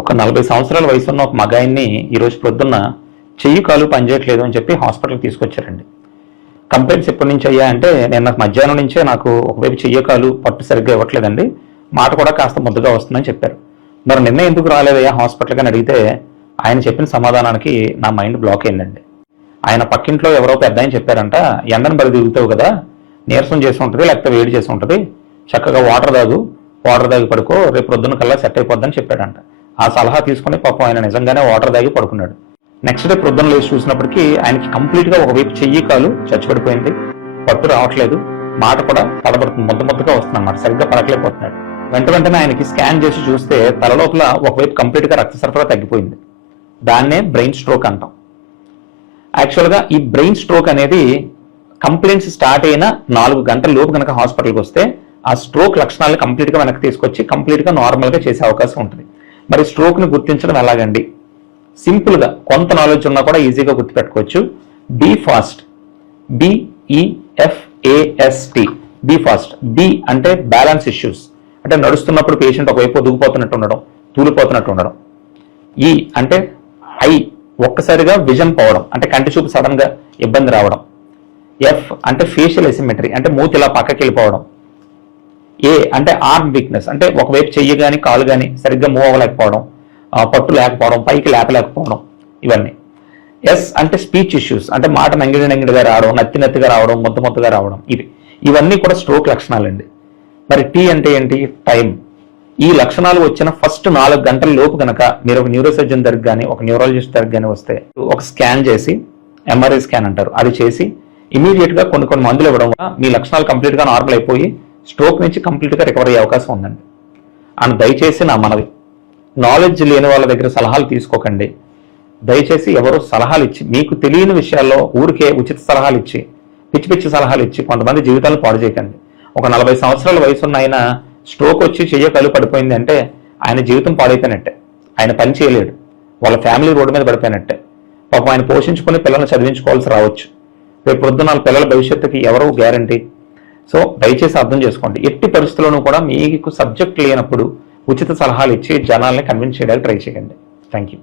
ఒక 40 సంవత్సరాల వయసున్న ఒక మగాయన్ని ఈరోజు పొద్దున్న చెయ్యి కాలు పనిచేయట్లేదు అని చెప్పి హాస్పిటల్కి తీసుకొచ్చారండి. కంప్లైంట్స్ ఎప్పటి నుంచి అయ్యా అంటే నిన్న మధ్యాహ్నం నుంచే నాకు ఒకవైపు చెయ్యి కాలు పట్టు సరిగ్గా ఇవ్వట్లేదండి, మాట కూడా కాస్త ముద్దగా వస్తుందని చెప్పారు. మరి నిన్న ఎందుకు రాలేదయ్యా హాస్పిటల్కి అని అడిగితే ఆయన చెప్పిన సమాధానానికి నా మైండ్ బ్లాక్ అయిందండి. ఆయన పక్కింట్లో ఎవరో పెద్ద ఆయన చెప్పారంట, ఎండను బలి దిగుతావు కదా, నీరసం చేసి ఉంటుంది లేకపోతే వేడి చేసి ఉంటుంది, చక్కగా వాటర్ దాగి పడుకో, రేపు పొద్దున్న కల్లా సెట్ అయిపోద్దని చెప్పాడంట. ఆ సలహా తీసుకుని పాపం ఆయన నిజంగానే వాటర్ దాగి పడుకున్నాడు. నెక్స్ట్ డే ప్రొద్దున లేచి చూసినప్పటికీ ఆయనకి కంప్లీట్గా ఒకవైపు చెయ్యి కాలు చచ్చిపడిపోయింది, పట్టు రావట్లేదు, మాట కూడా తడబడుతుంది, ముద్దగా వస్తుంది అన్నమాట, సరిగ్గా పడకలేకపోతున్నాడు. వెంటనే ఆయనకి స్కాన్ చేసి చూస్తే తల లోపల ఒకవైపు కంప్లీట్గా రక్త సరఫరా తగ్గిపోయింది. దాన్నే బ్రెయిన్ స్ట్రోక్ అంటాం. యాక్చువల్గా ఈ బ్రెయిన్ స్ట్రోక్ అనేది కంప్లైంట్స్ స్టార్ట్ అయిన 4 గంటల లోపు కనుక హాస్పిటల్కి వస్తే ఆ స్ట్రోక్ లక్షణాలను కంప్లీట్గా వెనక్కి తీసుకొచ్చి కంప్లీట్గా నార్మల్గా చేసే అవకాశం ఉంటుంది. మరి స్ట్రోక్ని గుర్తించడం ఎలాగండి? సింపుల్గా కొంత నాలెడ్జ్ ఉన్నా కూడా ఈజీగా గుర్తుపెట్టుకోవచ్చు. Be fast, BEFAST, be fast. B అంటే బ్యాలెన్స్ ఇష్యూస్, అంటే నడుస్తున్నప్పుడు పేషెంట్ ఒకవైపు ఒదుగుపోతున్నట్టు ఉండడం, తూలిపోతున్నట్టు ఉండడం. ఈ అంటే ఐ, ఒక్కసారిగా విజన్ పోవడం, అంటే కంటి చూపు సడన్ గా ఇబ్బంది రావడం. ఎఫ్ అంటే ఫేషియల్ ఎసిమెట్రీ, అంటే మూతి ఇలా పక్కకి వెళ్ళిపోవడం. ఏ అంటే ఆర్మ్ వీక్నెస్, అంటే ఒకవైపు చెయ్యి కానీ కాలు కానీ సరిగ్గా మూవ్ అవ్వలేకపోవడం, పట్టు లేకపోవడం, పైకి లేపలేకపోవడం, ఇవన్నీ. ఎస్ అంటే స్పీచ్ ఇష్యూస్, అంటే మాట నంగిడిగా రావడం, నత్తిగా రావడం, ముద్దగా రావడం, ఇవన్నీ కూడా స్ట్రోక్ లక్షణాలండి. మరి టీ అంటే ఏంటి? టైం. ఈ లక్షణాలు వచ్చిన ఫస్ట్ 4 గంటల లోపు కనుక మీరు ఒక న్యూరోసర్జన్ దగ్గర కానీ ఒక న్యూరాలజిస్ట్ దగ్గర కానీ వస్తే ఒక స్కాన్ చేసి, MRI స్కాన్ అంటారు, అది చేసి ఇమీడియట్ గా కొన్ని మందులు ఇవ్వడం వల్ల మీ లక్షణాలు కంప్లీట్ గా నార్మల్ అయిపోయి స్ట్రోక్ నుంచి కంప్లీట్గా రికవర్ అయ్యే అవకాశం ఉందండి. అని దయచేసి నా మనవి, నాలెడ్జ్ లేని వాళ్ళ దగ్గర సలహాలు తీసుకోకండి. దయచేసి ఎవరో సలహాలు ఇచ్చి, మీకు తెలియని విషయాల్లో ఊరికే ఉచిత సలహాలు ఇచ్చి, పిచ్చి సలహాలు ఇచ్చి కొంతమంది జీవితాలు పాడు చేయకండి. ఒక 40 సంవత్సరాల వయసున్న ఆయన స్ట్రోక్ వచ్చి చెయ్య కలు పడిపోయింది అంటే ఆయన జీవితం పాడైపోయినట్టే, ఆయన పని చేయలేడు, వాళ్ళ ఫ్యామిలీ రోడ్డు మీద పడిపోయినట్టే. పాపం ఆయన పోషించుకొని పిల్లల్ని చదివించుకోవాల్సి రావచ్చు. రేపు పొద్దున్న పిల్లల భవిష్యత్తుకి ఎవరో గ్యారంటీ. సో దయచేసి అర్థం చేసుకోండి, ఎట్టి పరిస్థితుల్లోనూ కూడా మీకు సబ్జెక్ట్ లేనప్పుడు ఉచిత సలహాలు ఇచ్చి జనాల్ని కన్విన్స్ చేయడానికి ట్రై చేయండి. Thank you.